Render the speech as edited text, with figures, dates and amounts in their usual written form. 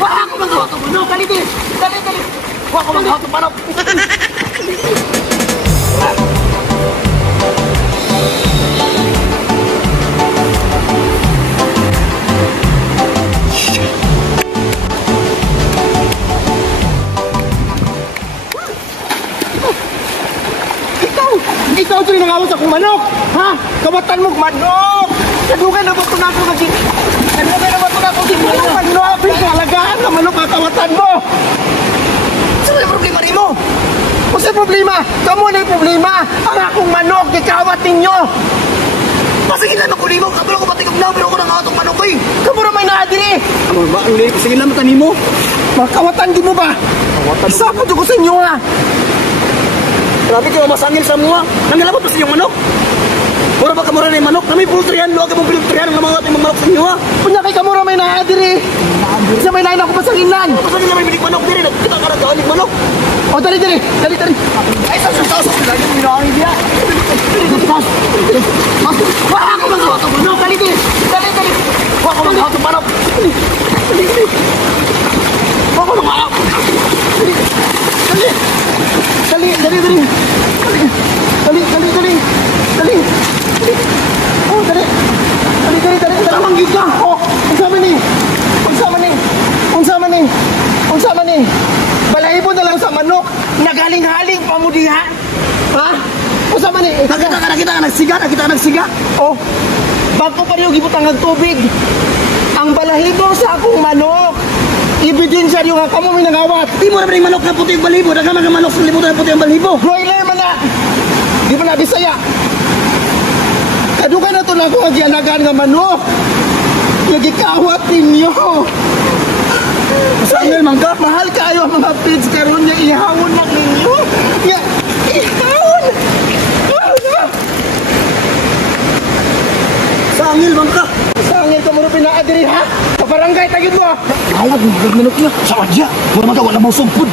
Wala ako magawa ito manok. Dali. Wala ako magawa ito manok. Ikaw ito rin nangawas akong manok! Ha? Kamatan mo manok! Kadugay na ba ito na ako naging... Kadugay na ba ito na ako naging manok? Pinalagaan na manok kakawatan mo! Saan yung problema rin mo? Kung saan problema? Kamu na yung problema! Ang akong manok, ikawat ninyo! Sige lang ako mo! Kabalo ko batikog na pero ako nangawat ang manok ko eh! Kamu na may naadili! Ano ba? Sige lang matanin mo! Makawatan din mo ba? Isa po ko sa inyo ha! Grabe kayo masangil sa mga. Nangalabot pa sa inyong manok. Mura ba kamura na yung manok? Kami pultrihan, luwag ka mong piliptrihan ang mga ating manok sa inyo ha. Punya kay kamura may naadiri. Sa may lain ako pasangilan. Pasangilan may binig manok diri. Kita ka nagkaalig manok. O dali. Ay sa taos. Lagi mo ginawang dia. Wala ako magawa ito manok. Dali. Wala ako magawa ito manok. Dali. Wala ako magawa. Dali. Oh, dali. Tamanggit ka. Oh, unsama ni. Balahibo na lang sa manok. Nagaling-haling pamudiha. Ha? Unsama ni. Nakita ka nagsiga. Oh. Bago pa rin yung gibutang ng tubig. Ang balahibo sa akong manok. Ebidensya yung kamo may nangawat. Di mo na rin manok na puti yung balibo. Daga mga manok sa libutan na puti yung balibo. Royle man na. Di mo na bisaya. Kadugay na ito na akong agyanagan ng manok. Nagikawat ninyo. Sangil man ka. Mahal kayo ang mga pids karon niya. Ihawon na ninyo. Ihawon. Sangil man ka. Sangil ka mo rin pinaadiri ha. Barangay tagid mo. Awag mo manok niya. Sa adya. Wala man ka wala mo sumpod.